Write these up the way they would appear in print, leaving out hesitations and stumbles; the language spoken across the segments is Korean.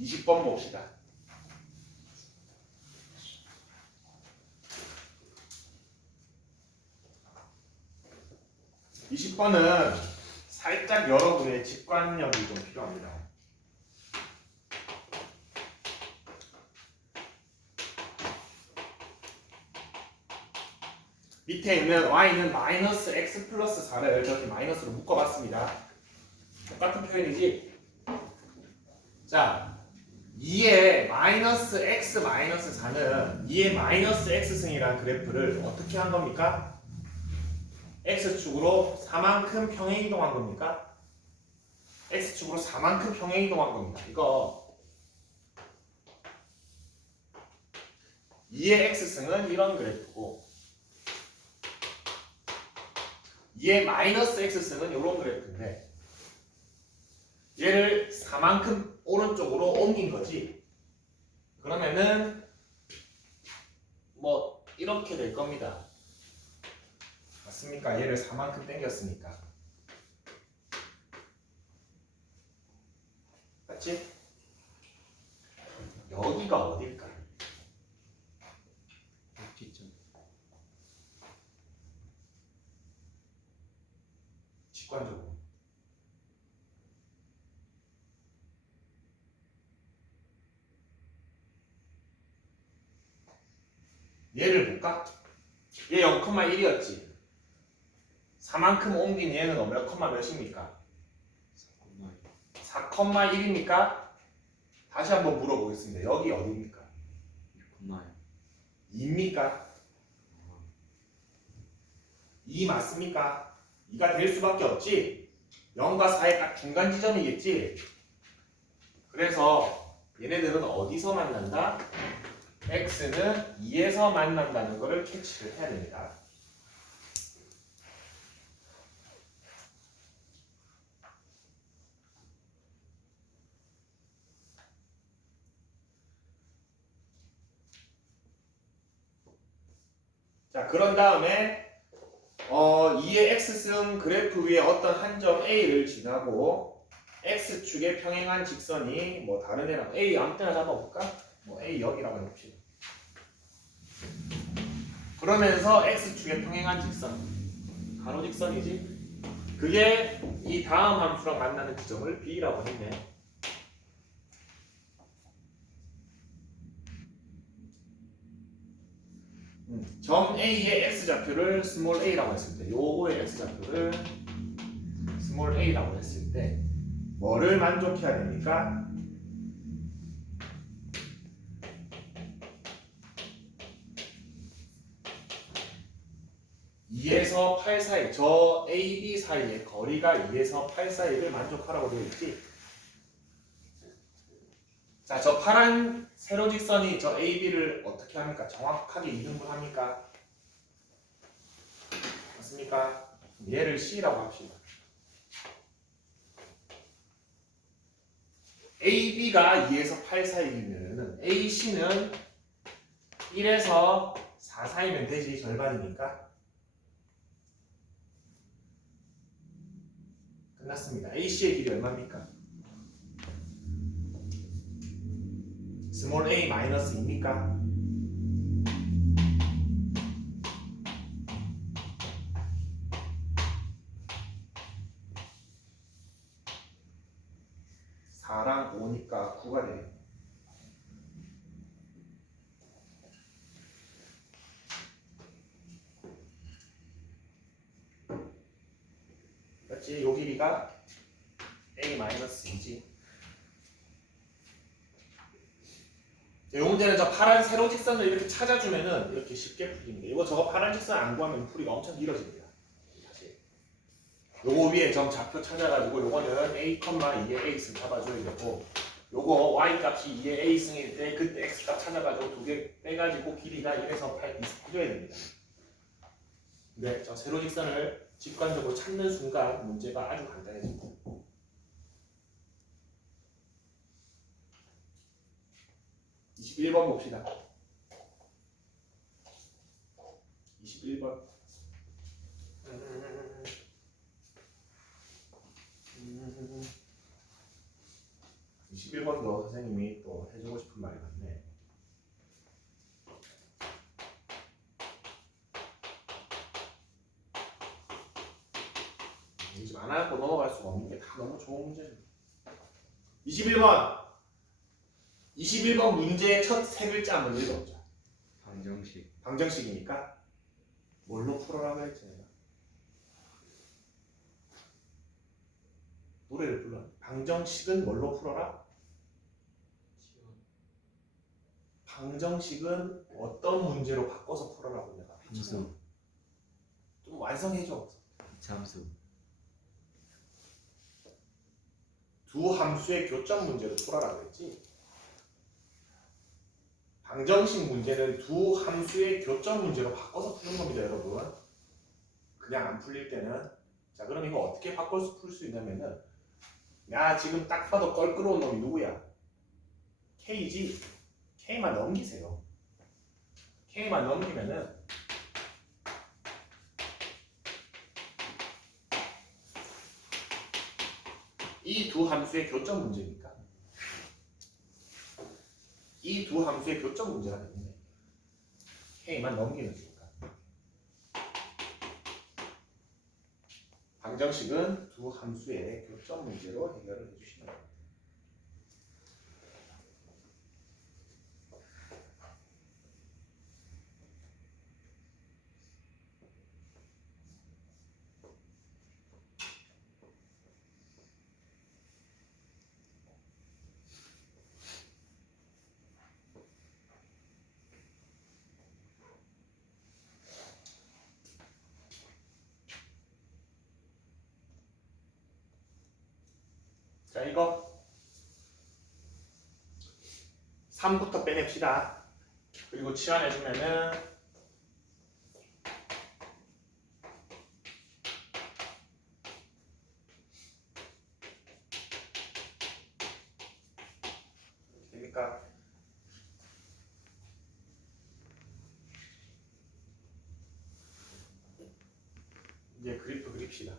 20번 봅시다. 이십 번은 살짝 여러분의 직관력이 좀 필요합니다. 밑에 있는 y는 마이너스 x 플러스 4를 저렇게 마이너스로 묶어봤습니다. 똑같은 표현이지? 자, 2의 마이너스 x 마이너스 4는 2의 마이너스 x승이라는 그래프를 어떻게 한 겁니까? x축으로 4만큼 평행이동한 겁니까? x축으로 4만큼 평행이동한 겁니다. 이거 2의 x승은 이런 그래프고 2의 마이너스 x승은 이런 그래프인데 얘를 4만큼 오른쪽으로 옮긴 거지. 그러면은 뭐 이렇게 될 겁니다. 맞습니까? 얘를 4만큼 당겼으니까. 맞지? 여기가 어딜까? 뒤점. 직관적으로. 얘를 볼까? 얘 0,1이었지. 4만큼 옮긴 얘는 몇 컴마 몇입니까? 4,1입니까? 다시 한번 물어보겠습니다. 여기 어디입니까? 2입니까? 2 맞습니까? 2가 될 수밖에 없지? 0과 4의 딱 중간 지점이겠지? 그래서 얘네들은 어디서 만난다? x는 2에서 만난다는 것을 캐치를 해야 됩니다. 자, 그런 다음에 2의 x승 그래프 위에 어떤 한 점 A를 지나고 x축에 평행한 직선이 뭐 다른 애랑 A 아무 때나 잡아볼까? 뭐 A 여기라고 해봅시다. 그러면서 x축에 평행한 직선 가로직선이지? 그게 이 다음 함수랑 만나는 지점을 B라고 했네. 점 A의 x좌표를 스몰 a라고 했을 때 요거의 x좌표를 스몰 a라고 했을 때 뭐를 만족해야 됩니까? 2에서 8 사이, 저 A, B 사이의 거리가 2에서 8 사이를 만족하라고 되어 있지. 자, 저 파란 세로직선이 저 A, B를 어떻게 합니까? 정확하게 이등분합니까? 맞습니까? 얘를 C라고 합시다. A, B가 2에서 8 사이이면 AC는 1에서 4 사이면 되지. 절반이니까. 끝났습니다. AC의 길이 얼마입니까? 스몰 a 마이너스 2입니까? 랑 5니까 9가 되겠네. 그렇지? 요 길이가 a 마이너스 2지. 요 문제는 저 파란 세로 직선을 이렇게 찾아주면은 이렇게 쉽게 풀립니다. 이거 저거 파란 직선 안 구하면 풀이가 엄청 길어집니다. 다시. 요거 위에 점 좌표 찾아가지고 요거는 a, 2의 a승 잡아줘야 되고 요거 y 값이 2의 a승일 때 그때 x 값 찾아가지고 두 개 빼가지고 길이가 1에서 8 비슷해줘야 됩니다. 네, 저 세로 직선을 직관적으로 찾는 순간 문제가 아주 간단해집니다. 21번 봅시다. 21번. 21 21번도 선생님이 또 해주고 싶은 말이 많네. 이게 지금 안 하고 넘어갈 수가 없는 게 다 너무 좋은 문제입니다. 21번. 21번 문제의 첫 세 글자 한번 읽어보자. 방정식. 방정식이니까 뭘로 풀어라 그랬잖아요. 노래를 불러. 방정식은 뭘로 풀어라? 방정식은 어떤 문제로 바꿔서 풀어라고 내가 함수. 좀 완성해줘. 함수. 두 함수의 교점 문제로 풀어라 그랬지. 방정식 문제는 두 함수의 교점 문제로 바꿔서 푸는 겁니다, 여러분. 그냥 안 풀릴 때는. 자, 그럼 이거 어떻게 바꿔서 풀 수 있냐면은, 야, 지금 딱 봐도 껄끄러운 놈이 누구야? K지. K만 넘기세요. K만 넘기면은 이 두 함수의 교점 문제니까. 이 두 함수의 교점 문제가 되겠네. K만 넘기는 수니까. 방정식은 두 함수의 교점 문제로 해결을 해주시면 됩니다. 자, 이거 3부터 빼냅시다. 그리고 치환해주면은 됩니까? 이제 그래프 그립시다.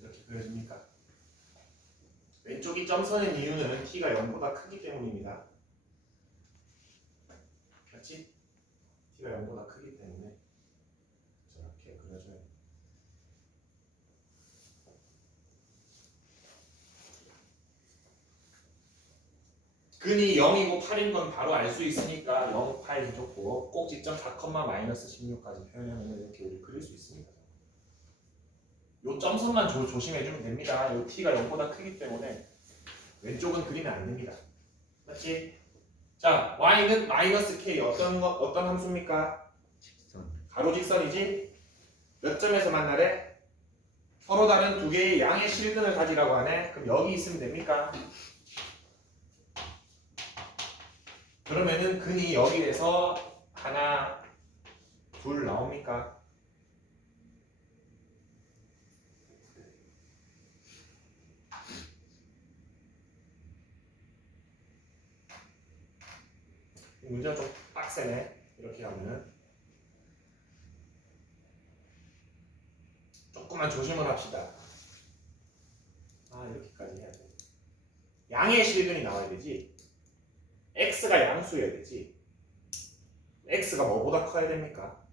이렇게 그려집니까? 왼쪽이 점선인 이유는 t가 0보다 크기 때문입니다. 맞지? t가 0보다 크기 때문에 저렇게 그려줘야 돼요. 근이 0이고 8인 건 바로 알 수 있으니까 0, 8 좋고 꼭지점 4,-16까지 표현하면 이렇게 우리 그릴 수 있습니다. 요 점선만 조심해주면 됩니다. 요 t가 0보다 크기 때문에 왼쪽은 그리면 안 됩니다. 맞지? 자, y는 마이너스 k 어떤 함수입니까? 직선. 가로직선이지? 몇 점에서 만나래? 서로 다른 두 개의 양의 실근을 가지라고 하네. 그럼 여기 있으면 됩니까? 그러면은 근이 여기에서 하나, 둘 나옵니까? 문제가 좀 빡세네. 이렇게 하면은 조금만 조심을 합시다. 아, 이렇게까지 해야 돼. 양의 실근이 나와야 되지. x가 양수여야 되지. x가 뭐보다 커야 됩니까?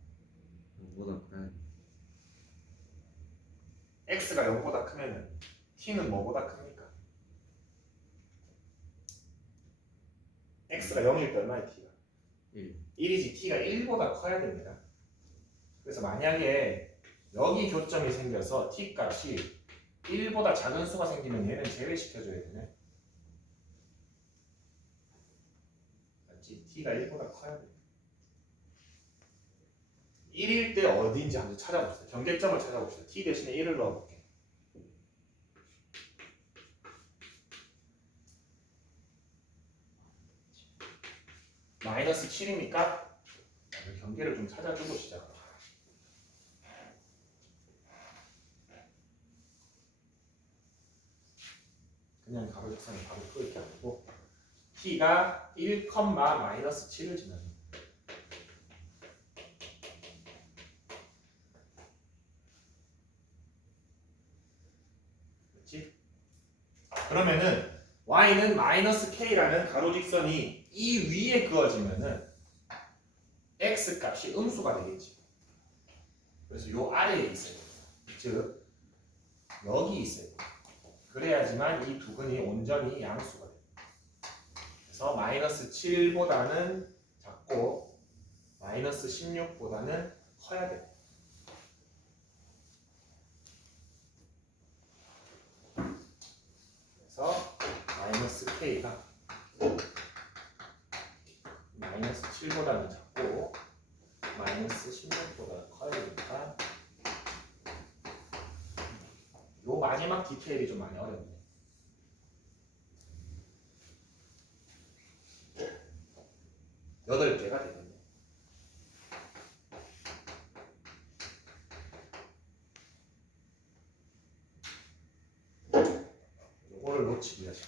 뭐보다 커야 돼. x가 0보다 크면은 t는 뭐보다 큽니까? x가 0일 때 얼마야 t가? 1. 1이지. t가 1보다 커야 됩니다. 그래서 만약에 여기 교점이 생겨서 t 값이 1보다 작은 수가 생기면 얘는 제외시켜줘야 되네. 맞지? t가 1보다 커야 돼. 1일 때 어디인지 한번 찾아봅시다. 경계점을 찾아봅시다. t 대신에 1을 넣어볼게. 마이너스 7이니까 경계를 좀 찾아주고 시작합니다. 그냥 가로직선을 바로 그을 게 아니고 t가 1, 마이너스 7을 지나는 그렇지? 그러면은 y는 마이너스 k라는 가로직선이 이 위에 그어지면은 x 값이 음수가 되겠지. 그래서 요 아래에 있어요. 즉 여기 있어요. 그래야지만 이 두근이 온전히 양수가 돼요. 그래서 마이너스 7보다는 작고 마이너스 16보다는 커야 돼요. 그래서 마이너스 k가 마이너스 7보다는 작고 마이너스 16보다 커야 되니까 요 마지막 디테일이 좀 많이 어렵네. 여덟 개가 되겠네. 요거를 놓치기 위해서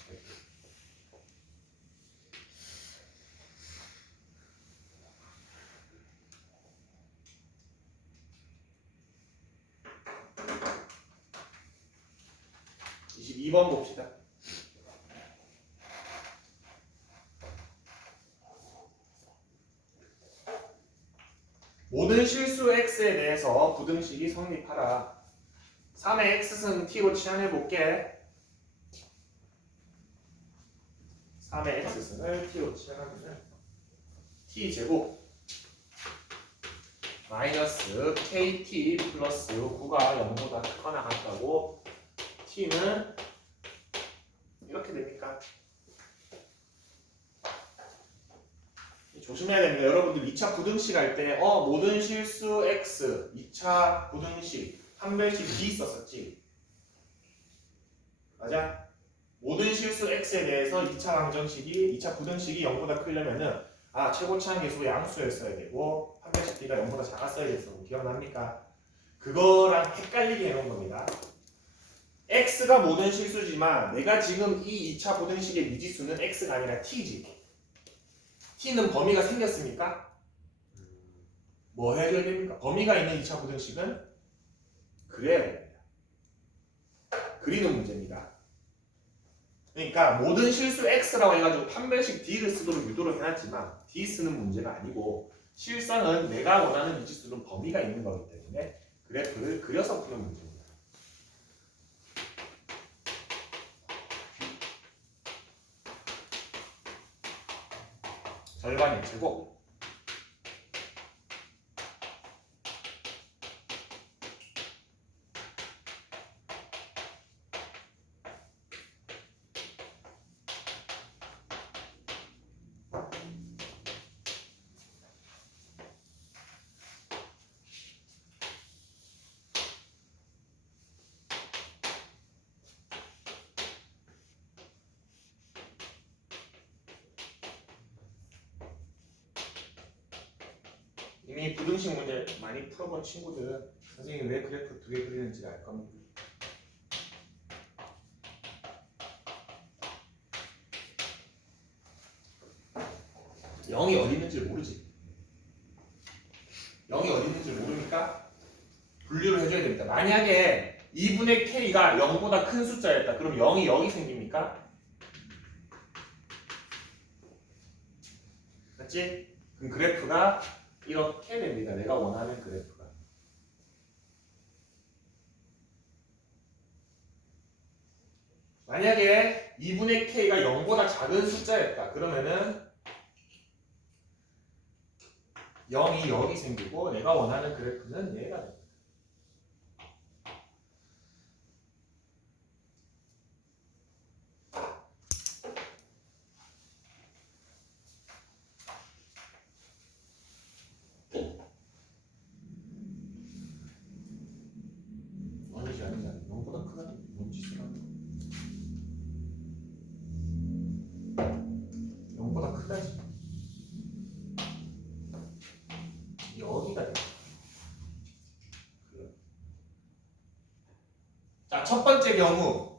22번 봅시다. 모든 실수 x에 대해서 부등식이 성립하라. 3의 x승 t로 치환해볼게. 3의 x승을 t로 치환하면 t제곱 마이너스 kt 플러스 9가 0보다 크거나 같다고 t는 이렇게 됩니까? 조심해야 됩니다. 여러분들 2차 부등식 할 때 모든 실수 x 2차 부등식 판별식 b 썼었지? 맞아? 모든 실수 x에 대해서 2차 방정식이 2차 부등식이 0보다 크려면은 최고차항 계수 양수였어야 되고 판별식 b가 0보다 작았어야 됐어. 기억납니까? 그거랑 헷갈리게 해놓은 겁니다. x가 모든 실수지만 내가 지금 이 2차 부등식의 미지수는 x가 아니라 t지. t는 범위가 생겼습니까? 뭐 해줘야 됩니까? 범위가 있는 2차 부등식은 그래야 됩니다. 그리는 문제입니다. 그러니까 모든 실수 x라고 해가지고 판별식 d를 쓰도록 유도를 해놨지만 d 쓰는 문제가 아니고 실상은 내가 원하는 미지수는 범위가 있는 거기 때문에 그래프를 그려서 푸는 문제입니다. 절반의 제곱 이미 부등식 문제 많이 풀어본 친구들은 선생님이 왜 그래프 두 개 그리는지 알 겁니다. 영이 어디 있는지 모르지. 영이 어디 있는지 모르니까 분류를 해줘야 됩니다. 만약에 2분의 k가 0보다 큰 숫자였다. 그럼 0이 여기 생깁니까? 맞지? 그럼 그래프가 이렇게 됩니다. 내가 원하는 그래프가. 만약에 2분의 k가 0보다 작은 숫자였다. 그러면은 0이 여기 생기고 내가 원하는 그래프는 얘가 됩니다. 첫 번째 경우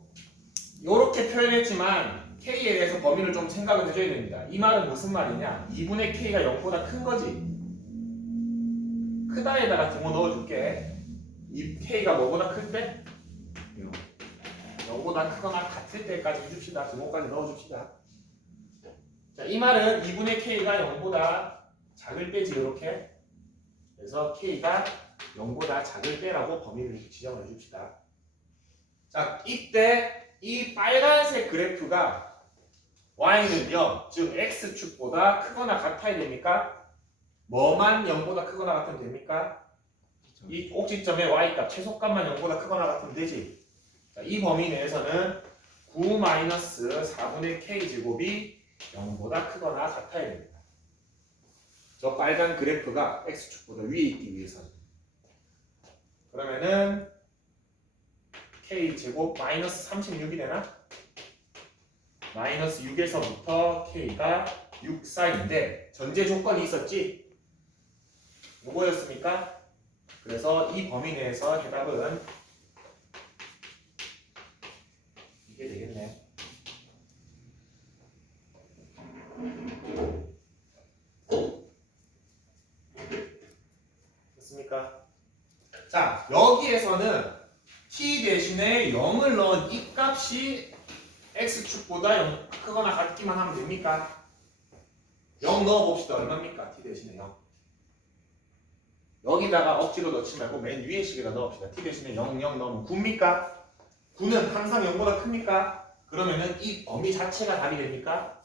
이렇게 표현했지만 K에 대해서 범위를 좀 생각을 해줘야 됩니다. 이 말은 무슨 말이냐? 2분의 K가 0보다 큰 거지. 크다에다가 등호 넣어줄게. 이 K가 뭐보다 클 때? 0. 0보다 크거나 같을 때까지 해줍시다. 등호까지 넣어줍시다. 자, 이 말은 2분의 K가 0보다 작을 때지 이렇게. 그래서 K가 0보다 작을 때라고 범위를 이렇게 지정을 해줍시다. 자, 이때 이 빨간색 그래프가 y는 0, 즉 x축보다 크거나 같아야 됩니까? 뭐만 0보다 크거나 같으면 됩니까? 이 꼭지점의 y값, 최소값만 0보다 크거나 같으면 되지. 자, 이 범위 내에서는 9-4분의 k제곱이 0보다 크거나 같아야 됩니다. 저 빨간 그래프가 x축보다 위에 있기 위해서는. 그러면은 k제곱 마이너스 36이 되나? 마이너스 6에서부터 k가 6 사이인데 전제 조건이 있었지? 뭐였습니까? 그래서 이 범위 내에서 해답은 이게 되겠네. 됐습니까? 자, 여기에서는 t 대신에 0을 넣은 이 값이 x축보다 0 크거나 같기만 하면 됩니까? 0 넣어봅시다. 얼마입니까? t 대신에 0. 여기다가 억지로 넣지 말고 맨 위에 식에다 넣읍시다. t 대신에 0, 0 넣으면 9입니까? 9는 항상 0보다 큽니까? 그러면은 이 범위 자체가 답이 됩니까?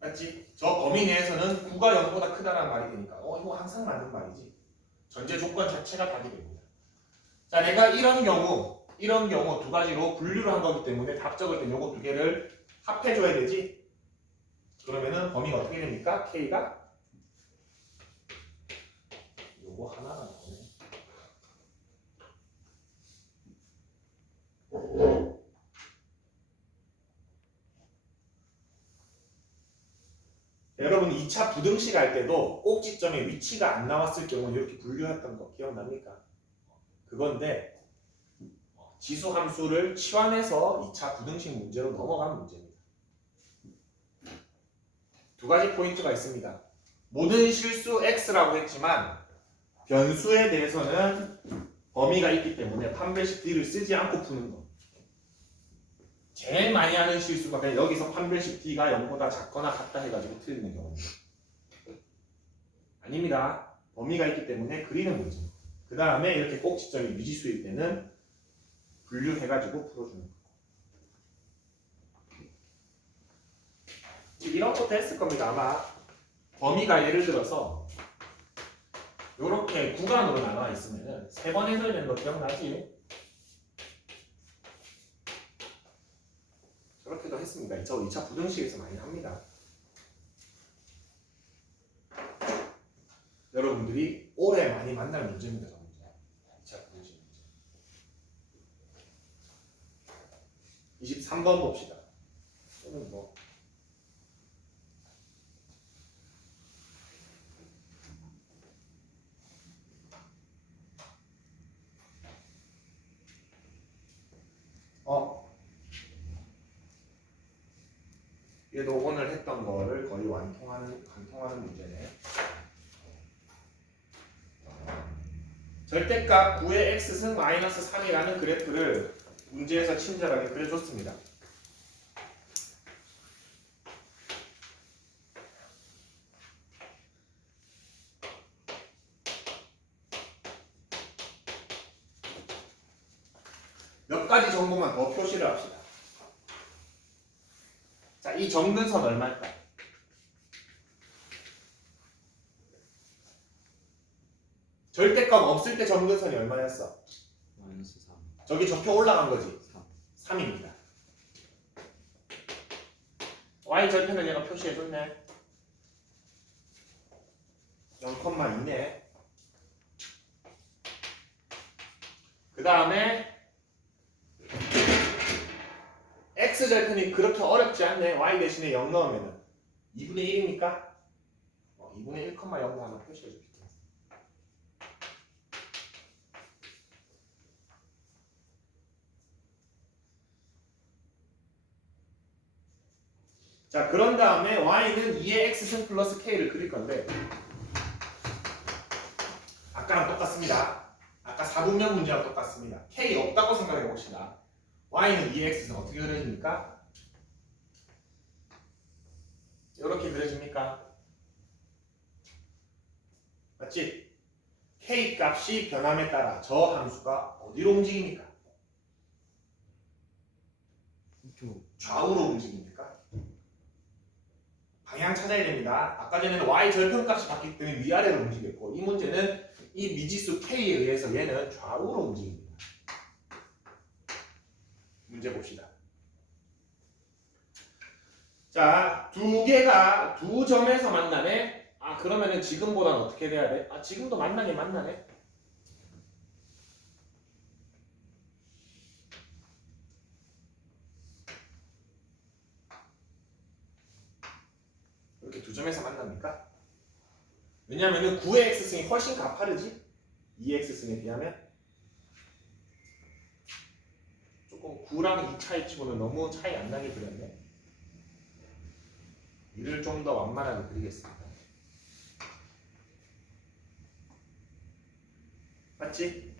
맞지? 저 범위 내에서는 9가 0보다 크다라는 말이 되니까 이거 항상 맞는 말이지. 전제 조건 자체가 답이 됩니다. 자, 내가 이런 경우 두 가지로 분류를 한 거기 때문에 답 적을 때 요거 두 개를 합해줘야 되지. 그러면은 범위가 어떻게 됩니까? K가 요거 하나가 나오네. 여러분 2차 부등식 할 때도 꼭지점의 위치가 안 나왔을 경우 이렇게 분류했던 거 기억납니까? 그건데 지수 함수를 치환해서 2차 부등식 문제로 넘어간 문제입니다. 두 가지 포인트가 있습니다. 모든 실수 x라고 했지만 변수에 대해서는 범위가 있기 때문에 판별식 d를 쓰지 않고 푸는 거. 제일 많이 하는 실수가 그냥 여기서 판별식 d가 0보다 작거나 같다 해가지고 틀리는 경우입니다. 아닙니다. 범위가 있기 때문에 그리는 문제. 그 다음에 이렇게 꼭지점이 미지수일 때는 분류해가지고 풀어주는 거. 이런 것도 했을 겁니다. 아마 범위가 예를 들어서 이렇게 구간으로 나눠 있으면은 3번 해줘야 되는 거 기억나지? 저렇게도 했습니다. 저 2차 부등식에서 많이 합니다. 여러분들이 올해 많이 만날 문제입니다. 저 문제. 2차 부등식 문제. 23번 봅시다. 또는 뭐 얘도 오늘 했던 거를 거의 완통하는 문제네. 절대값 9의 x승 마이너스 3이라는 그래프를 문제에서 친절하게 그려줬습니다. 몇 가지 정보만 더 표시를 합시다. 자, 이 정근선 얼마일까? 절대값 없을 때 정근선이 얼마였어? 마이너스 3. 저기 적혀 올라간 거지? 3. 3입니다. y 절편을 얘가 표시해줬네. 0,2네. 그 다음에 x절편이 그렇게 어렵지 않네. y 대신에 0 넣으면 2분의 1입니까? 2분의 1,0도 한번 표시해 줄게요. 자, 그런 다음에 y는 2의 x승 플러스 k를 그릴 건데 아까랑 똑같습니다. 아까 4분면 문제랑 똑같습니다. k 없다고 생각해 봅시다. y는 2의 x승 어떻게 그려집니까? 이렇게 그려집니까? 맞지? k 값이 변함에 따라 저 함수가 어디로 움직입니까? 좌우로 움직입니까? 방향 찾아야 됩니다. 아까 전에는 y 절편값이 바뀌기 때문에 위아래로 움직였고 이 문제는 이 미지수 k에 의해서 얘는 좌우로 움직입니다. 문제 봅시다. 자, 두 개가 두 점에서 만나네. 아, 그러면은 지금보다는 어떻게 돼야 돼? 아, 지금도 만나긴 만나네. 이렇게 두 점에서 만납니까? 왜냐면은 9의 x승이 훨씬 가파르지? 2의 x승에 비하면 조금 9랑 2 차이 치고는 너무 차이 안 나게 그렸네. 이를 좀 더 완만하게 그리겠습니다. 맞지?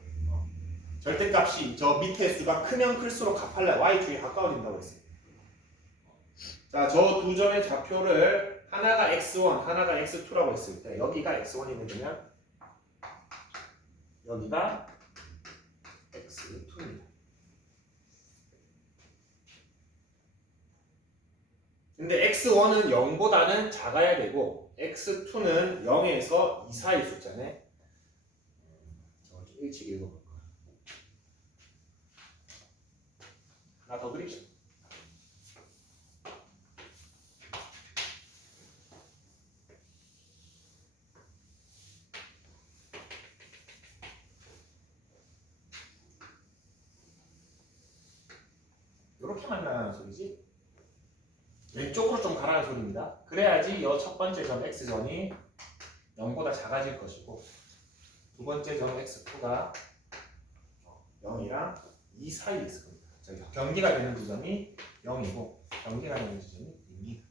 절대값이 저 밑에 수가 크면 클수록 가팔라 y축에 가까워진다고 했어요. 자, 저 두 점의 좌표를 하나가 x1, 하나가 x2라고 했을 때 여기가 x1이 되면 여기가 x2입니다. 근데 x1은 0보다는 작아야 되고 x2는 0에서 2 사이 숫자네. 좀 일찍 읽어볼까? 하나 더 그리죠. 이렇게 만나는 소리지. 왼쪽으로 좀 가라는 소리입니다. 그래야지 이 첫 번째 점 x점이 0보다 작아질 것이고 두 번째 점 x2가 0이랑 2 사이에 있을 겁니다. 저기 경계가 되는 지점이 0이고 경계가 되는 지점이 2입니다.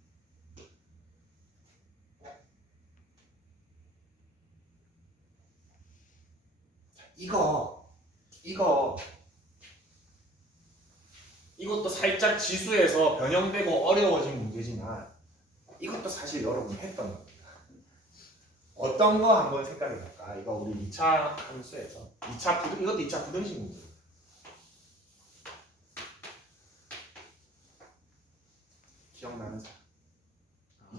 이것도 살짝 지수에서 변형되고 어려워진 문제지만 이것도 사실 여러분 했던 겁니다. 어떤 거 한번 생각해 볼까? 이거 우리 2차 함수에서 이것도 2차 부등식 문제. 기억나는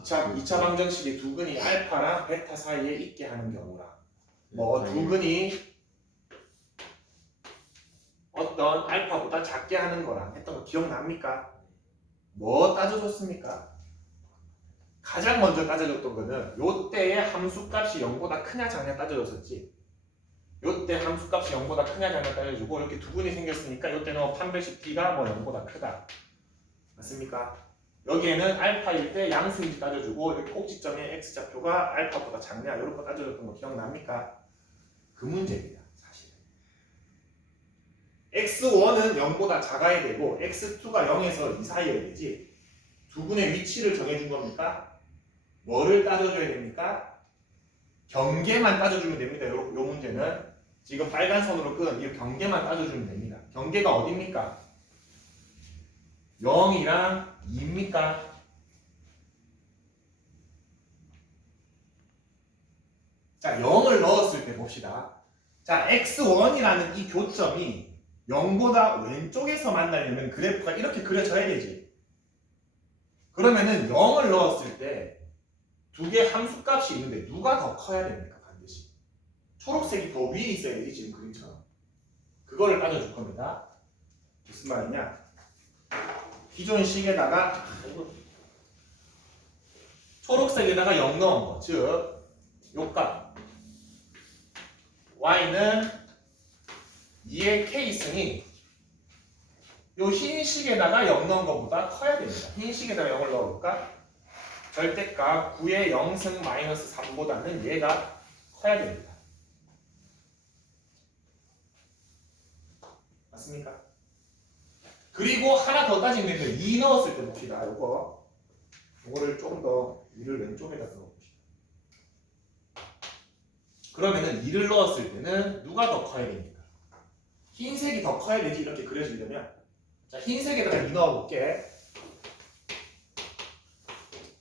사람? 2차 방정식의 두근이 알파랑 베타 사이에 있게 하는 경우랑 뭐 두근이 어떤 알파보다 작게 하는 거랑 했던 거 기억납니까? 뭐 따져줬습니까? 가장 먼저 따져줬던 거는 요때의 함수값이 0보다 크냐 작냐 따져줬었지. 요때 함수값이 0보다 크냐 작냐 따져주고 이렇게 두근이 생겼으니까 요때는 판별식 t가 뭐 0보다 크다. 맞습니까? 여기에는 알파일 때 양수인지 따져주고 여기 꼭지점에 x좌표가 알파보다 작냐 이런 거 따져줬던 거 기억납니까? 그 문제입니다. x1은 0보다 작아야 되고 x2가 0에서 2 사이여야 되지. 두근의 위치를 정해준 겁니까? 뭐를 따져줘야 됩니까? 경계만 따져주면 됩니다. 요 문제는 지금 빨간 선으로 끈 이 경계만 따져주면 됩니다. 경계가 어딥니까? 0이랑 2입니까? 자, 0을 넣었을 때 봅시다. 자, x1이라는 이 교점이 0보다 왼쪽에서 만나려면 그래프가 이렇게 그려져야 되지. 그러면은 0을 넣었을 때 두 개 함수값이 있는데 누가 더 커야 됩니까? 반드시. 초록색이 더 위에 있어야 되지, 지금 그림처럼. 그거를 따져줄 겁니다. 무슨 말이냐? 기존 식에다가 초록색에다가 0 넣은 거. 즉, 요값. y는 2의 k승이 요 흰 식에다가 0 넣은 것보다 커야 됩니다. 흰 식에다가 0을 넣어볼까? 절대값 9의 0승 마이너스 3보다는 얘가 커야 됩니다. 맞습니까? 그리고 하나 더 따지면 되는데 2 넣었을 때 봅시다. 요거 이거를 좀 더 2를 왼쪽에다 넣어봅시다. 그러면은 2를 넣었을 때는 누가 더 커야 됩니까? 흰색이 더 커야 되지 이렇게 그려지려면. 자, 흰색에다가 2 넣어볼게.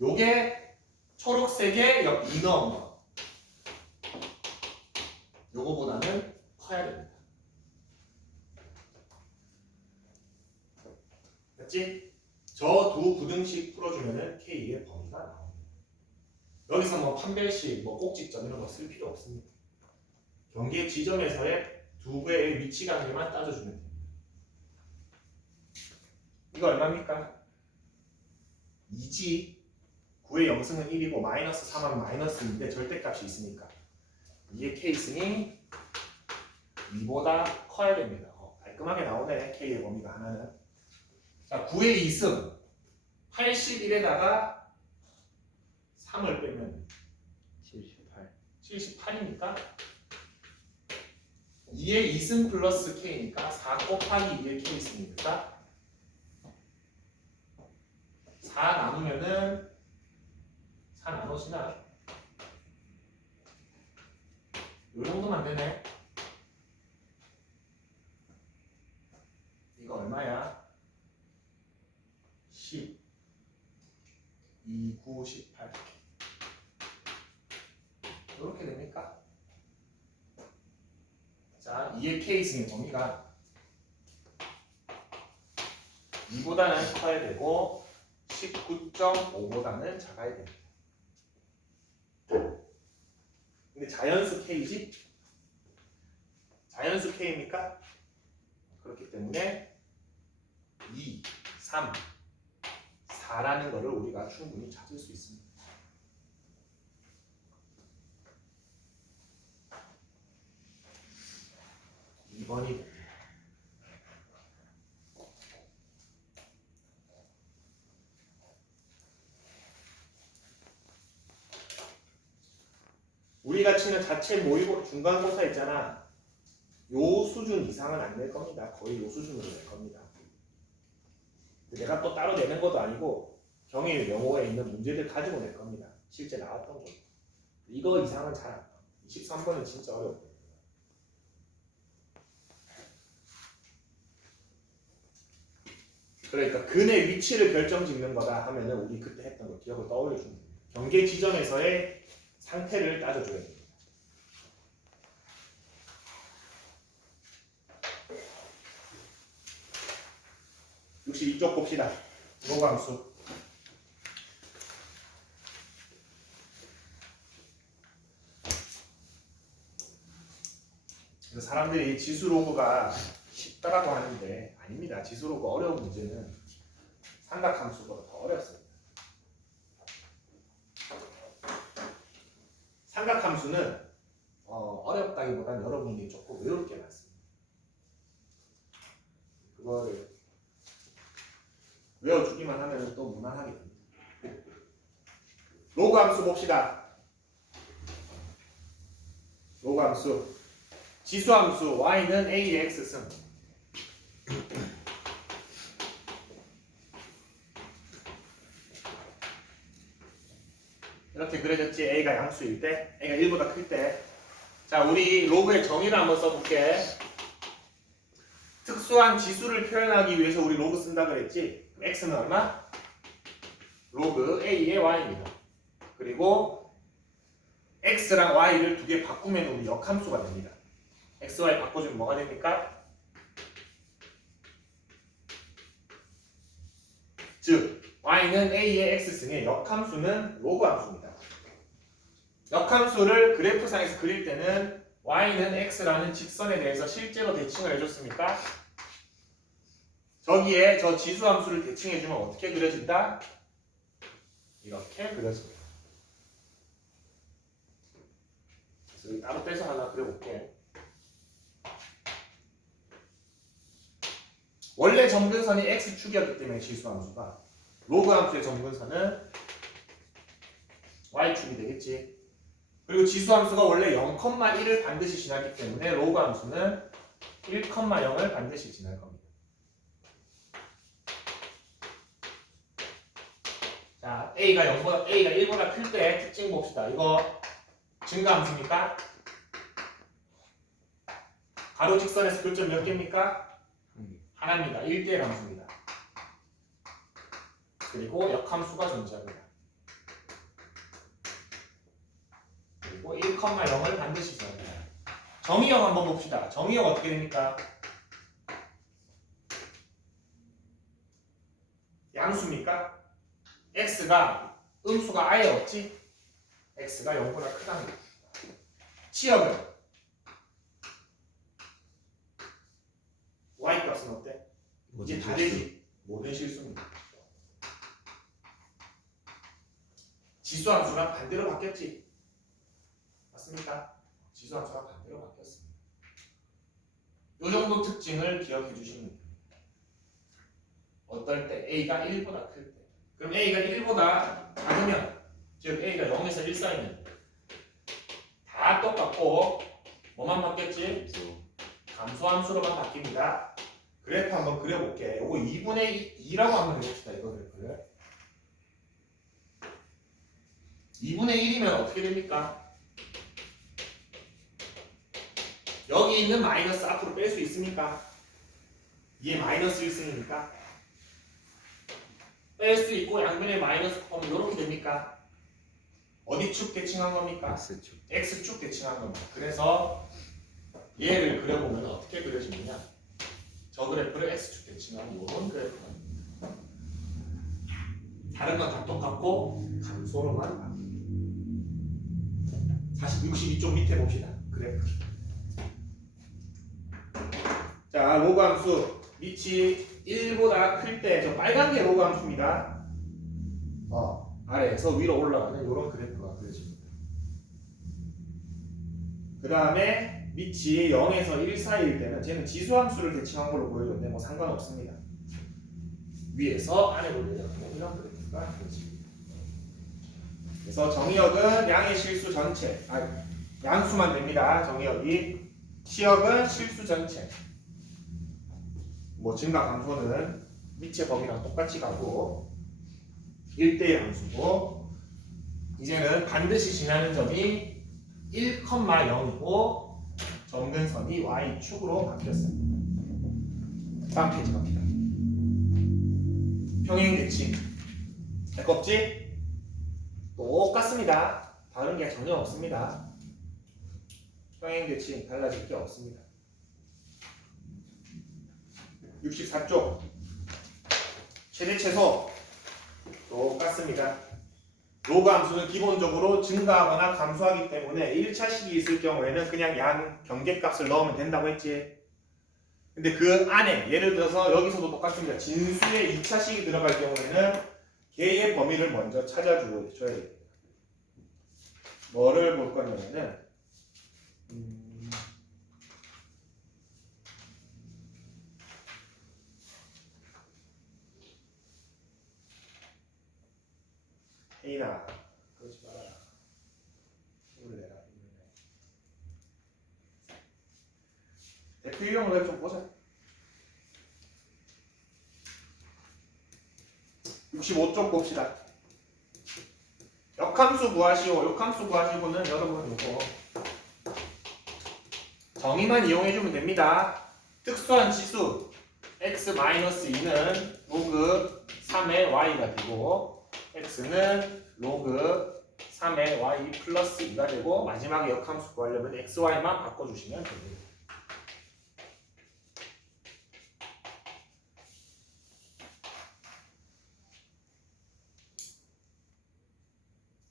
요게 초록색에 2 넣은 거. 요거보다는 커야 됩니다. 됐지? 저 두 부등식 풀어주면은 K의 범위가 나옵니다. 여기서 뭐 판별식, 뭐 꼭지점 이런 거 쓸 필요 없습니다. 경계 지점에서의 두 개의 위치 관계만 따져주면 됩니다. 이거 얼마입니까? 2지. 9의 0승은 1이고 마이너스 3하면 마이너스 2인데 절대값이 있으니까 2의 K승이 2보다 커야 됩니다. 깔끔하게 나오네. K의 범위가 하나는. 자, 9의 2승 81에다가 3을 빼면 78. 78이니까 2의 2승 플러스 K니까 4 곱하기 2의 K승이니까 4 나누면은 4 나눠지나? 요 정도만 되네. 이거 얼마야? 10 2, 9, 18 이렇게 됩니까? 자, 2의 K승의 범위가 2보다는 커야 되고 19.5보다는 작아야 됩니다. 근데 자연수 K지? 자연수 K입니까? 그렇기 때문에 2, 3, 4라는 것을 우리가 충분히 찾을 수 있습니다. 2번이 됩니다. 우리가 치는 자체 모의고 중간고사 있잖아. 요 수준 이상은 안 낼 겁니다. 거의 요 수준으로 낼 겁니다. 내가 또 따로 내는 것도 아니고 경일 영어에 있는 문제들 가지고 낼 겁니다. 실제 나왔던 거. 이거 이상은 잘 안 나와. 23번은 진짜 어려워요. 그러니까 근의 위치를 결정짓는 거다 하면은 우리 그때 했던 거 기억을 떠올려 주면 됩니다. 경계 지점에서의 상태를 따져줘야 됩니다. 역시 이쪽 봅시다. 로그함수. 그래서 사람들이 지수 로그가 쉽다라고 하는데 아닙니다. 지수 로그 어려운 문제는 삼각함수보다 더 어렵습니다. 삼각함수는 어렵다기보다는 여러분이 조금 외울 게 많습니다. 그거를 외워주기만 하면 또 무난하게 됩니다. 로그 함수 봅시다. 로그 함수. 지수 함수 y는 a의 x승. 이렇게 그려졌지. a가 양수일 때, a가 1보다 클 때. 자, 우리 로그의 정의를 한번 써볼게. 특수한 지수를 표현하기 위해서 우리 로그 쓴다 그랬지. x는 얼마? 로그 a의 y입니다. 그리고 x랑 y를 두 개 바꾸면 우리 역함수가 됩니다. x, y 바꿔주면 뭐가 됩니까? 즉 y는 a의 x승의 역함수는 로그 함수입니다. 역함수를 그래프상에서 그릴 때는 y는 x라는 직선에 대해서 실제로 대칭을 해줬습니까? 저기에 저 지수 함수를 대칭해주면 어떻게 그려진다? 이렇게 그려집니다. 그래서 여기 따로 떼서 하나 그려볼게. 원래 점근선이 x축이었기 때문에 지수 함수가 로그 함수의 점근선은 y축이 되겠지. 그리고 지수 함수가 원래 0,1을 반드시 지나기 때문에 로그 함수는 1,0을 반드시 지날 겁니다. 자, A가 1보다 클 때 특징 봅시다. 이거 증가함수입니까? 가로 직선에서 교점 몇 개입니까? 하나입니다. 1대1 함수입니다. 그리고 역함수가 존재합니다. 그리고 1,0을 반드시 정합니다. 정의역 한번 봅시다. 정의역 어떻게 됩니까? 양수입니까? x가 음수가 아예 없지? x가 0보다 크다는 거야. 치역은 y 값은 어때? 이제 다 되지. 모든 실수입니다. 지수함수랑 반대로 바뀌었지? 맞습니까? 지수함수랑 반대로 바뀌었습니다. 이 정도 특징을 기억해 주시면 됩니다. 어떨 때? A가 1보다 클 때. 그럼 A가 1보다 작으면, 즉 A가 0에서 1 사이면 다 똑같고 뭐만 바뀌었지? 감소함수로만 바뀝니다. 그래프 한번 그려볼게. 요거 2분의 2라고 한번 해봅시다. 이거 그래프를. 2분의 1이면 어떻게 됩니까? 여기 있는 마이너스 앞으로 뺄 수 있습니까? 얘 마이너스 1승이니까 뺄 수 있고 양변에 마이너스 곱하면 이렇게 됩니까? 어디 축 대칭한 겁니까? X축. X축 대칭한 겁니다. 그래서 얘를 그려보면 어떻게 그려지느냐? 저 그래프를 X축 대칭한 이런 그래프가 다른 건 다 똑같고 감소로만 바뀝니다. 62쪽 밑에 봅시다. 그래프. 자, 로그 함수 밑이 1보다 클 때 저 빨간 게 로그 함수입니다. 아래에서 위로 올라가는 이런 그래프가 그려집니다. 그 다음에 밑이 0에서 1 사이일 때는 쟤는 지수함수를 대칭한 걸로 보여줬는데 뭐 상관없습니다. 위에서 아래로 내려가는 이런 그래프가 그려집니다. 그래서 정의역은 양의 실수 전체, 양수만 됩니다. 정의역이. 치역은 실수 전체. 뭐 증가 감소는 밑의 범위랑 똑같이 가고 1대1 함수고 이제는 반드시 지나는 점이 1,0이고 점근선이 y축으로 바뀌었습니다. 다음 페이지 갑니다. 평행 대칭. 됐겠지? 똑같습니다. 다른 게 전혀 없습니다. 평행 대칭 달라질 게 없습니다. 64쪽 최대 최소 똑같습니다. 로그 함수는 기본적으로 증가하거나 감소하기 때문에 1차식이 있을 경우에는 그냥 양 경계값을 넣으면 된다고 했지. 근데 그 안에 예를 들어서 여기서도 똑같습니다. 진수에 2차식이 들어갈 경우에는 걔의 범위를 먼저 찾아줘야 됩니다. 뭐를 볼 거냐면은 혜인아 그러지 마라. 힘을 내라. 대표 유형을 좀 보자. 65쪽 봅시다. 역함수 구하시오. 역함수 구하시고는 여러분 이거 정의만 이용해주면 됩니다. 특수한 지수 x-2는 로그 3의 y가 되고 x는 로그 3의 y 플러스 2가 되고 마지막에 역함수 구하려면 xy만 바꿔주시면 됩니다.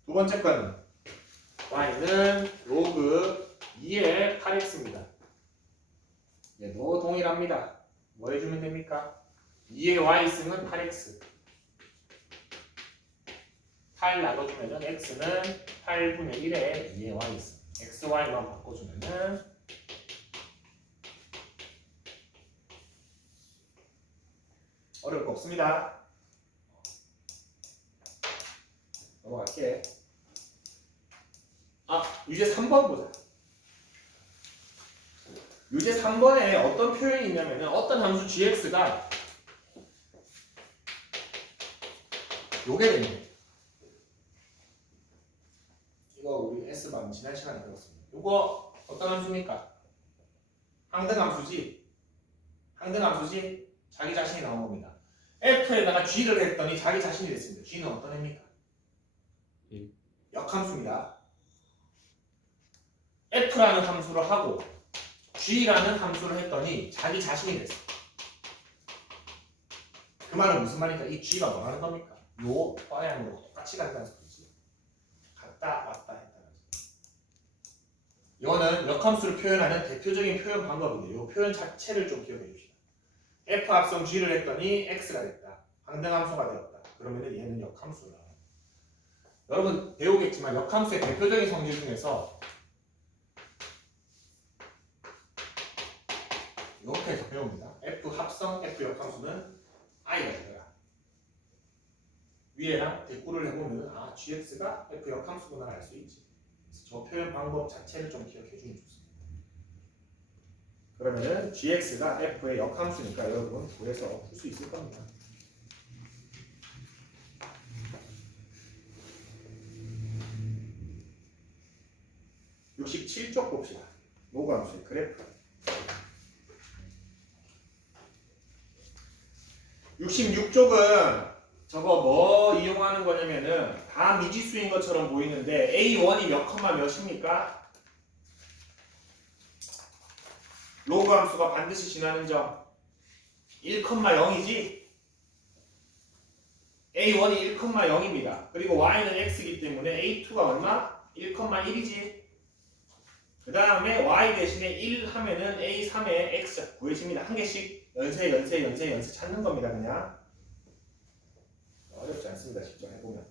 두 번째 거는 y는 로그 2의 8x입니다. 얘도 동일합니다. 뭐 해주면 됩니까? 2의 y승은 8x 8 나눠주면은 x는 8분의 1의 2의 y승 xy만 바꿔주면은 어려울 거 없습니다. 넘어갈게. 유제 3번 보자. 유제 3번에 어떤 표현이 있냐면은 어떤 함수 gx가 요게 됩니다. 건 지난 시간에 배웠습니다. 이거 어떤 함수입니까? 항등함수지. 항등함수지. 자기 자신이 나온 겁니다. f에다가 g를 했더니 자기 자신이 됐습니다. g는 어떤 애입니까? 역함수입니다. f라는 함수를 하고 g라는 함수를 했더니 자기 자신이 됐어. 그 말은 무슨 말입니까? 이 g가 뭐라는 겁니까? 요 방향으로 똑같이 간다는 소리지. 갔다 왔다 했다는 소리. 이거는 역함수를 표현하는 대표적인 표현 방법인데 이 표현 자체를 좀 기억해 줍시다. f 합성 g를 했더니 x가 됐다. 항등함수가 되었다. 그러면 얘는 역함수다. 여러분 배우겠지만 역함수의 대표적인 성질 중에서 이렇게 해서 배웁니다. f 합성 f 역함수는 i가 되더라. 위에랑 대꾸를 해보면 아 gx가 f 역함수구나 알 수 있지. 그래서 저 표현 방법 자체를 좀 기억해 주면 좋습니다. 그러면은 gx가 f의 역함수니까 여러분 구해서 풀 수 있을 겁니다. (67쪽) 봅시다. 로그함수의 그래프. 66쪽은 저거 뭐 이용하는 거냐면은 다 미지수인 것처럼 보이는데 a1이 몇 컴마 몇입니까? 로그 함수가 반드시 지나는 점 1,0이지. a1이 1,0입니다. 그리고 y는 x이기 때문에 a2가 얼마? 1,1이지. 그 다음에 y 대신에 1 하면은 a3의 x 구해집니다. 한 개씩 연세 찾는 겁니다. 그냥 어렵지 않습니다. 직접 해보면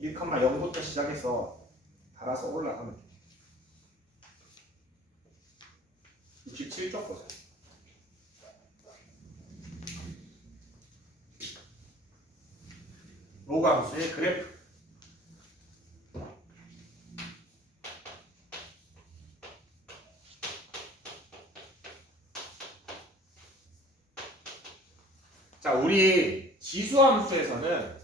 1,0부터 시작해서 달아서 올라가면 돼요. 67쪽 보자. 로그 함수의 그래프. 자, 우리 지수함수에서는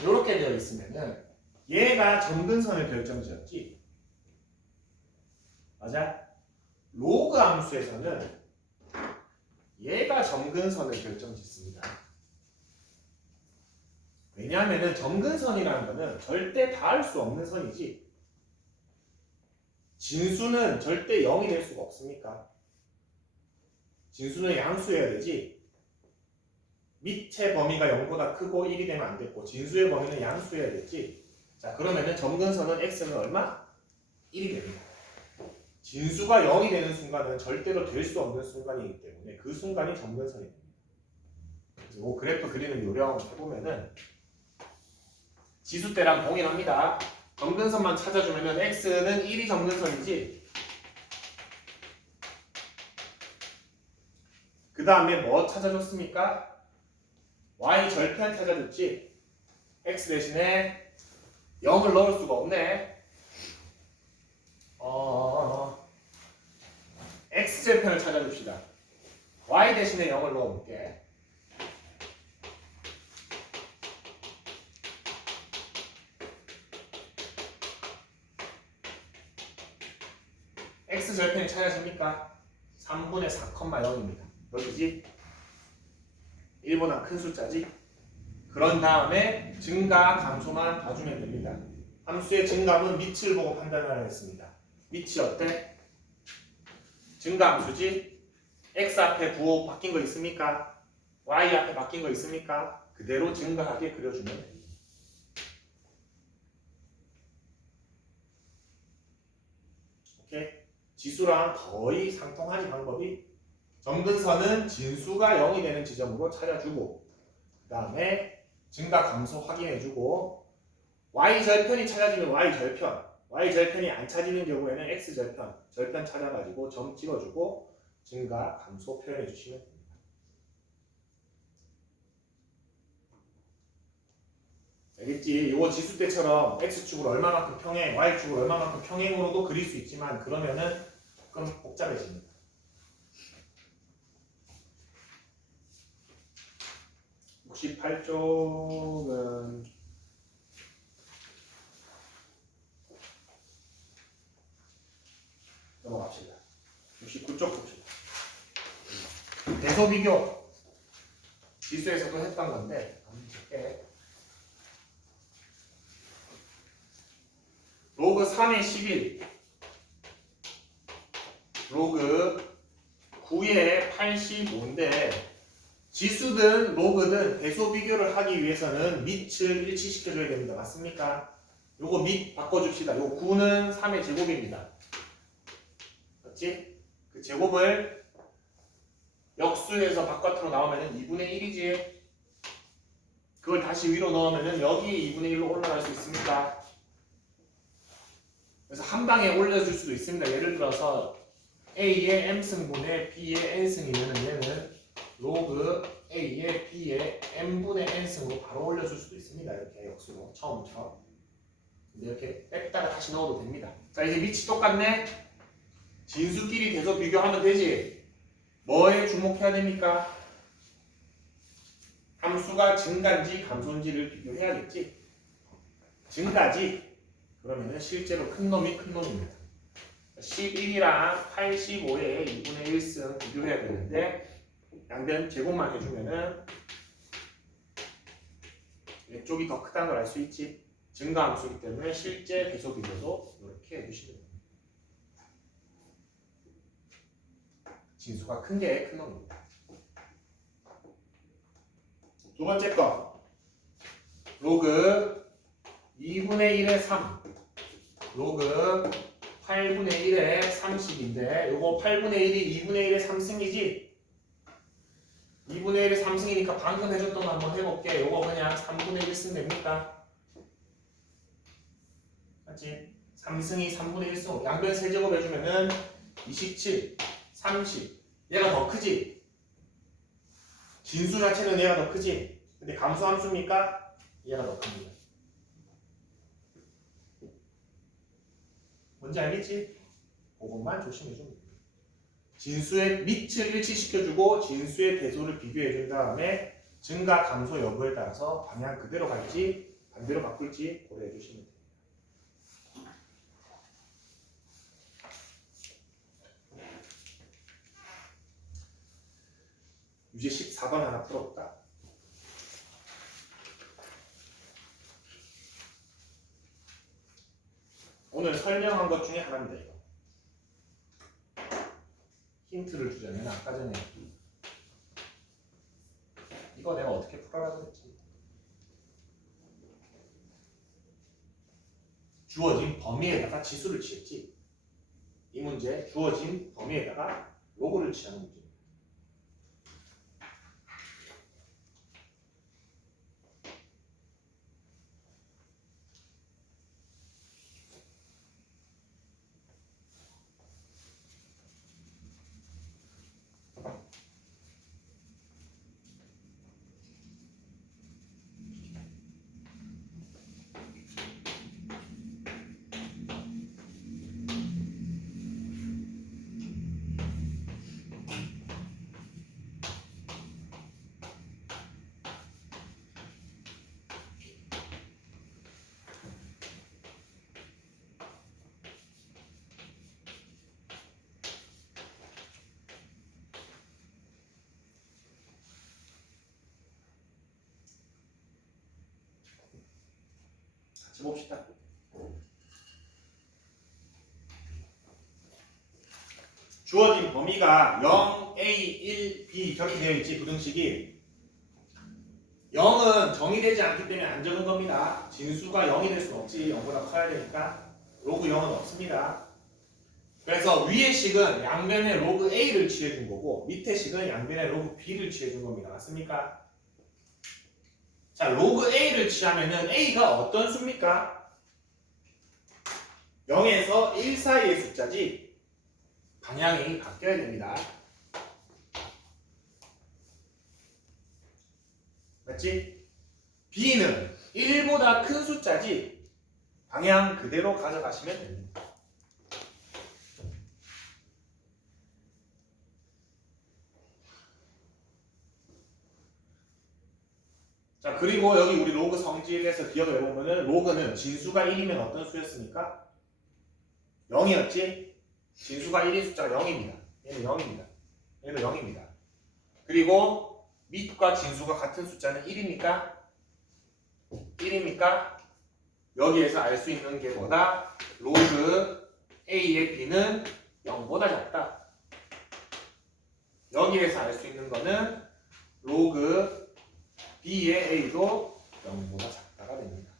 이렇게 되어 있으면은 얘가 점근선을 결정지었지. 맞아? 로그 함수에서는 얘가 점근선을 결정짓습니다. 왜냐하면은 점근선이라는 거는 절대 닿을 수 없는 선이지. 진수는 절대 0이 될 수가 없으니까. 진수는 양수여야 되지. 밑의 범위가 0보다 크고 1이 되면 안 됐고 진수의 범위는 양수여야 되지. 자, 그러면은 점근선은 x는 얼마? 1이 됩니다. 진수가 0이 되는 순간은 절대로 될 수 없는 순간이기 때문에 그 순간이 점근선이 됩니다. 그래서 이 그래프 그리는 요령 해보면은 지수 때랑 동일합니다. 점근선만 찾아주면은 x는 1이 점근선이지. 그 다음에 뭐 찾아줬습니까? y 절편 찾아줬지. x 대신에 0을 넣을 수가 없네. x 절편을 찾아줍시다. y 대신에 0을 넣어볼게. x 절편이 찾아집니까? 3분의 4,0입니다. 여기지? 1보다 큰 숫자지? 그런 다음에 증가, 감소만 봐주면 됩니다. 함수의 증감은 밑을 보고 판단하라 했습니다. 밑이 어때? 증가 함수지? x 앞에 부호 바뀐 거 있습니까? y 앞에 바뀐 거 있습니까? 그대로 증가하게 그려주면 됩니다. 오케이? 지수랑 거의 상통하니 방법이 점근선은 진수가 0이 되는 지점으로 찾아주고 그 다음에 증가 감소 확인해주고 y절편이 찾아지면 y절편이 안 찾아지는 경우에는 x절편 찾아가지고 점 찍어주고 증가 감소 표현해주시면 됩니다. 알겠지? 이거 지수 때처럼 x축을 얼마만큼 평행, y축을 얼마만큼 평행으로도 그릴 수 있지만 그러면은 조금 복잡해집니다. 68쪽은 넘어갑시다. 69쪽 봅시다. 대소 비교 지수에서도 했던 건데 로그 3의 11 로그 9의 85인데 지수든 로그든 대소 비교를 하기 위해서는 밑을 일치시켜줘야 됩니다. 맞습니까? 요거 밑 바꿔줍시다. 요 9는 3의 제곱입니다. 맞지? 그 제곱을 역수에서 바깥으로 나오면은 2분의 1이지. 그걸 다시 위로 넣으면은 여기 2분의 1로 올라갈 수 있습니다. 그래서 한 방에 올려줄 수도 있습니다. 예를 들어서 A의 M승분의 B의 N승이면 얘는 로그 A의 B의 M분의 N승으로 바로 올려줄 수도 있습니다. 이렇게 역수로 처음처럼. 근데 이렇게 뺐다가 다시 넣어도 됩니다. 자, 이제 밑이 똑같네. 진수끼리 대소 비교하면 되지. 뭐에 주목해야 됩니까? 함수가 증가인지 감소인지를 비교해야겠지. 증가지. 그러면은 실제로 큰 놈이 큰 놈입니다. 11이랑 85의 2분의 1승 비교해야 되는데 양변 제곱만 해주면은 왼쪽이 더 크다는 걸 알 수 있지. 증가함수이기 때문에 실제 대소 비교도 이렇게 해주시면 됩니다. 진수가 큰 게 큰 놈입니다. 두 번째 거 로그 2분의 1의 3 로그 8분의 1의 30인데 요거 8분의 1이 2분의 1의 3승이지. 2분의 1의 3승이니까 방금 해줬던 거 한번 해볼게. 요거 그냥 3분의 1승 됩니까? 맞지? 3승이 3분의 1승 양변 세제곱 해주면은 27, 30 얘가 더 크지? 진수 자체는 얘가 더 크지? 근데 감수함수입니까? 얘가 더 큽니다. 뭔지 알겠지? 그것만 조심해주면 됩니다. 진수의 밑을 일치시켜주고 진수의 대소를 비교해준 다음에 증가, 감소 여부에 따라서 방향 그대로 갈지 반대로 바꿀지 고려해주시면 됩니다. 유제 14번 하나 풀어볼까? 오늘 설명한 것 중에 하나입니다. 이거. 힌트를 주자면 아까 전에 이거 내가 어떻게 풀어라고 했지? 주어진 범위에다가 지수를 취했지. 이 문제 주어진 범위에다가 로그를 취하는 문제입니다. 같이 봅시다. 주어진 범위가 0, A, 1, B 이렇게 되어 있지. 부등식이 0은 정의되지 않기 때문에 안 적은 겁니다. 진수가 0이 될 수는 없지. 0보다 커야 되니까 로그 0은 없습니다. 그래서 위의 식은 양변에 로그 A를 취해준 거고 밑의 식은 양변에 로그 B를 취해준 겁니다. 맞습니까? 자, 로그 A를 취하면은 A가 어떤 수입니까? 0에서 1 사이의 숫자지. 방향이 바뀌어야 됩니다. 맞지? B는 1보다 큰 숫자지. 방향 그대로 가져가시면 됩니다. 자, 그리고 여기 우리 로그 성질에서 기억을 해보면은 로그는 진수가 1이면 어떤 수였습니까? 0이었지? 진수가 1인 숫자가 0입니다. 얘는 0입니다. 얘는 0입니다. 그리고 밑과 진수가 같은 숫자는 1입니까? 1입니까? 여기에서 알 수 있는 게 뭐다? 로그 A의 B는 0보다 작다. 여기에서 알 수 있는 거는 로그 B의 A도 0보다 작다가 됩니다.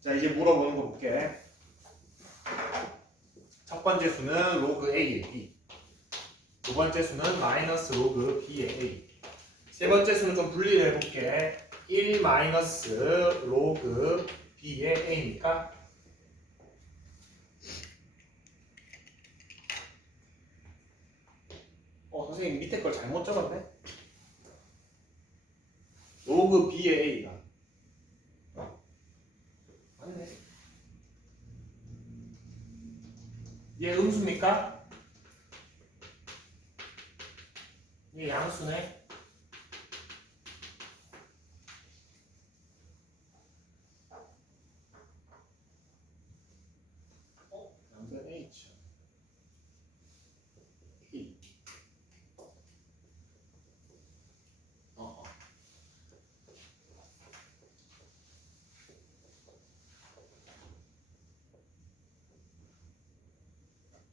자, 이제 물어보는 거 볼게. 첫 번째 수는 로그 A의 B. 두 번째 수는 마이너스 로그 B의 A. 세 번째 수는 좀 분리를 해볼게. 1 마이너스 로그 B의 A니까 선생님 밑에 걸 잘못 적었네. 로그 B의 A가 맞네. 얘 음수입니까? 얘 양수네. 양변 H E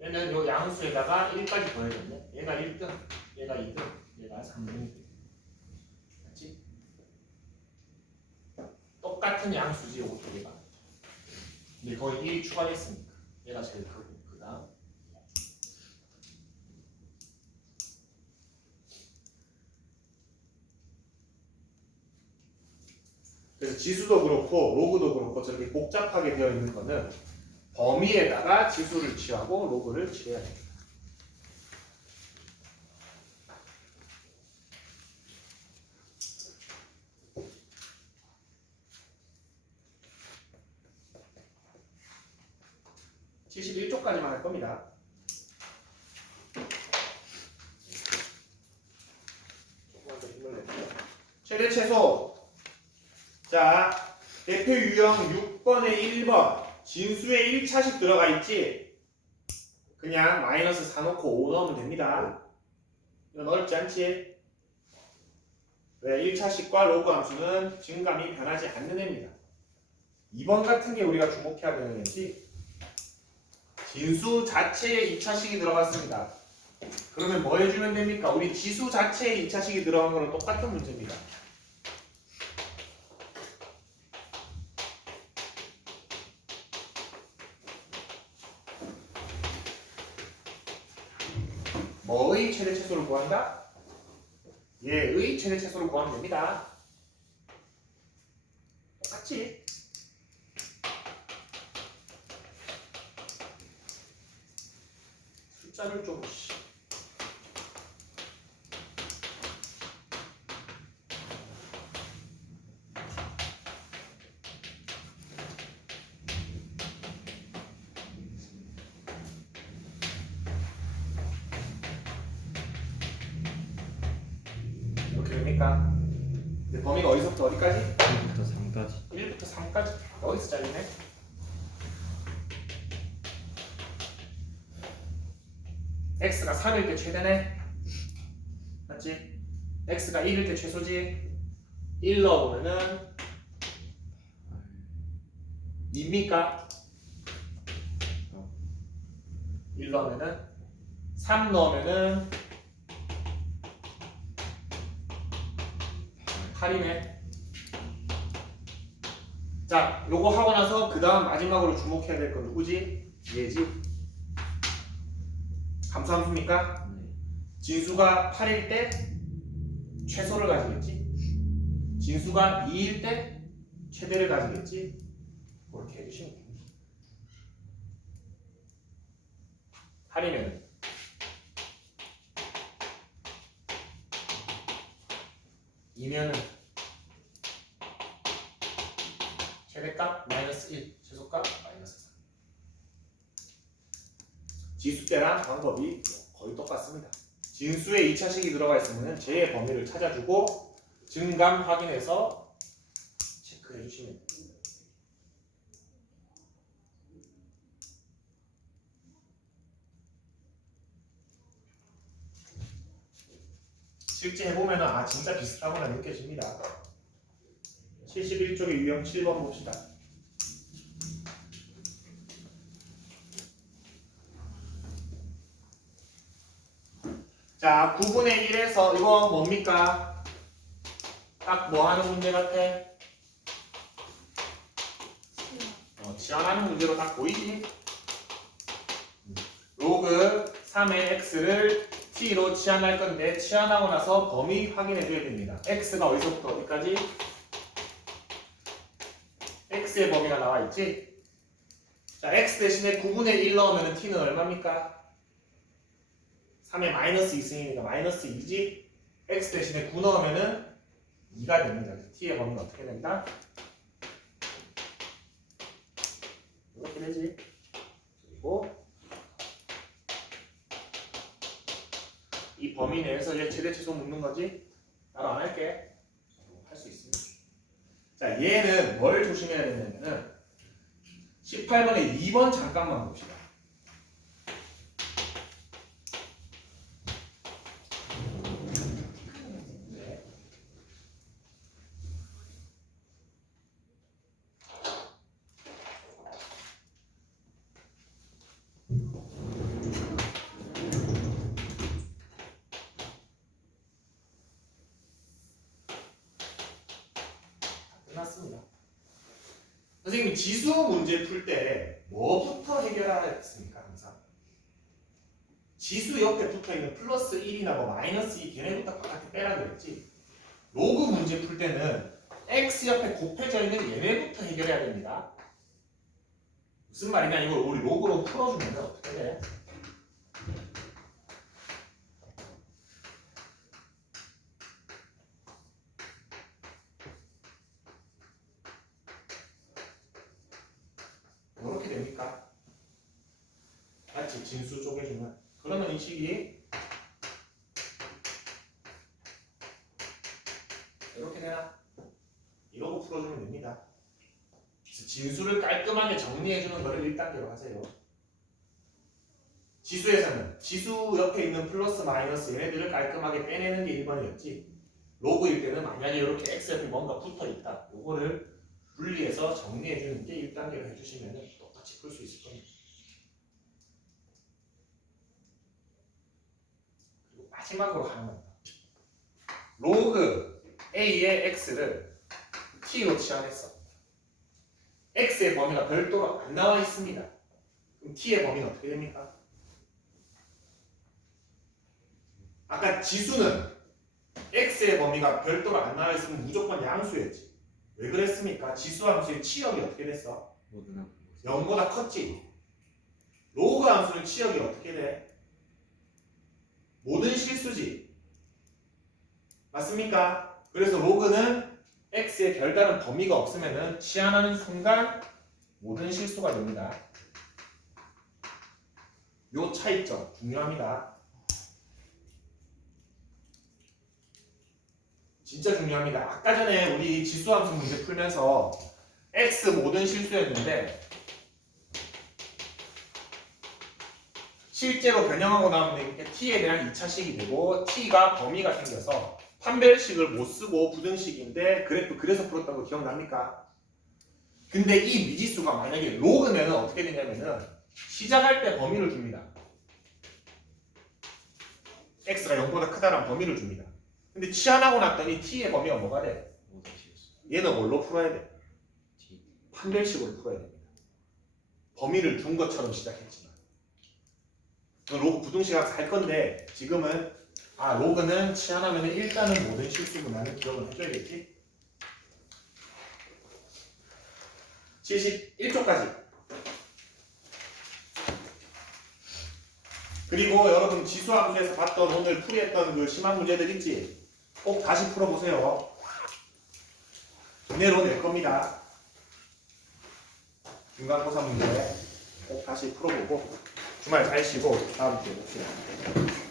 얘는 요 양수에다가 1까지 더해졌네. 얘가 1등, 얘가 2등, 얘가 3등이 돼. 맞지? 똑같은 양수지 요거 두 개가. 근데 거의 1이 추가됐으니까 얘가 제일 크고 그 다음 그래서 지수도 그렇고 로그도 그렇고 저렇게 복잡하게 되어 있는 거는 범위에다가 지수를 취하고 로그를 취해야 됩니다. (71쪽까지만) 할 겁니다. 조금만 더 힘을 내볼게요. 최대 최소. 자, 대표 유형 6번에 1번 진수에 1차씩 들어가 있지. 그냥 마이너스 4 놓고 5 넣으면 됩니다. 이건 어렵지 않지? 왜? 1차식과 로그 함수는 증감이 변하지 않는 애입니다. 2번 같은 게 우리가 주목해야 되는 애지. 진수 자체에 2차식이 들어갔습니다. 그러면 뭐 해주면 됩니까? 우리 지수 자체에 2차식이 들어간 거랑 똑같은 문제입니다. 뭐의 최대 최소를 구한다? 얘의 최대 최소를 구하면 됩니다. 똑같지? 숫자를 좀 이렇게 됩니까? 근데 범위가 어디서부터 어디까지? 1부터 3까지. 1부터 3까지 여기서 잘리네. x가 3일 때 최대네. 맞지? x가 1일 때 최소지. 1 넣어보면은 2입니까? 1 넣으면은 3 넣으면은 8이네. 자, 요거 하고 나서 그 다음 마지막으로 주목해야 될 건 누구지? 얘지. 감수함수입니까? 네. 진수가 8일 때 최소를 가지겠지. 진수가 2일 때 최대를 가지겠지. 그렇게 해주시면 됩니다. 할인은 2면은 최대값 마이너스 1, 최소값 마이너스 3. 지수대랑 방법이 거의 똑같습니다. 진수에 2차식이 들어가 있으면 제의 범위를 찾아주고 증감 확인해서 체크해 주시면 됩니다. 실제 해보면 아 진짜 비슷하구나 느껴집니다. 71쪽의 유형 7번 봅시다. 자 9분의 1에서 이거 뭡니까? 딱 뭐 하는 문제 같아? 치환하는 문제로 딱 보이지? 로그 3의 x를 t로 치환할 건데 치환하고 나서 범위 확인해 줘야 됩니다. x가 어디서부터 어디까지? x의 범위가 나와 있지? 자, x 대신에 9분의 1 넣으면 t는 얼마입니까? 3에 마이너스 2승이니까 마이너스 2지? x 대신에 9 넣으면 2가 됩니다. t의 범위가 어떻게 된다? 이렇게 되지. 그리고 이 범위 내에서 이제 최대 최소 묻는 거지? 나도 안 할게. 할 수 있습니다. 자, 얘는 뭘 조심해야 되냐면은 18번에 2번 잠깐만 봅시다. 네. 끝났습니다. 선생님 지수 문제 풀 때 뭐부터 해결하겠습니까? 항상 지수 옆에 붙어있는 플러스 1이나 뭐 마이너스 2 걔네부터 바깥에 빼라 그랬지. 로그 문제 풀 때는 x 옆에 곱해져 있는 얘네부터 해결해야 됩니다. 무슨 말이냐 이걸 우리 로그로 풀어주면 어떻게 돼? 이렇게 됩니까? 맞지? 진수 쪼개주면 그러면 이 식이 이렇게 되나? 이러고 풀어주면 됩니다. 그래서 진수를 깔끔하게 정리해주는 거를 1단계로 하세요. 지수에서는 지수 옆에 있는 플러스 마이너스 얘네들을 깔끔하게 빼내는 게 1번이었지. 로그일 때는 만약에 이렇게 x 옆에 뭔가 붙어있다. 요거를 분리해서 정리해주는 게 1단계로 해주시면 똑같이 풀 수 있을 겁니다. 그리고 마지막으로 하나만 더. 로그 a의 x를 t로 치환했어. x의 범위가 별도로 안 나와 있습니다. 그럼 t의 범위는 어떻게 됩니까? 아까 지수는 x의 범위가 별도로 안 나와 있으면 무조건 양수였지. 왜 그랬습니까? 지수 함수의 치역이 어떻게 됐어? 0보다 컸지. 로그 함수는 치역이 어떻게 돼? 모든 실수지. 맞습니까? 그래서 로그는 x의 별다른 범위가 없으면 치환하는 순간 모든 실수가 됩니다. 요 차이점 중요합니다. 진짜 중요합니다. 아까 전에 우리 지수함수 문제 풀면서 x 모든 실수였는데 실제로 변형하고 나면 이렇게 t에 대한 2차식이 되고 t가 범위가 생겨서 판별식을 못 쓰고 부등식인데 그래프 그래서 풀었던 거 기억납니까? 근데 이 미지수가 만약에 로그면 어떻게 되냐면은 시작할 때 범위를 줍니다. x가 0보다 크다란 범위를 줍니다. 근데 치환하고 났더니 t의 범위가 뭐가 돼? 얘는 뭘로 풀어야 돼? 판별식으로 풀어야 됩니다. 범위를 준 것처럼 시작했지만 로그 부등식학 할 건데 지금은 로그는 치환하면 일단은 모든 실수구나는 기억을 해줘야겠지? 71쪽까지. 그리고 여러분 지수함수에서 봤던 오늘 풀이했던 그 심한 문제들 있지? 꼭 다시 풀어보세요. 이내로 낼 겁니다. 중간고사 문제 꼭 다시 풀어보고 주말 잘 쉬고 다음 주에 봅시다.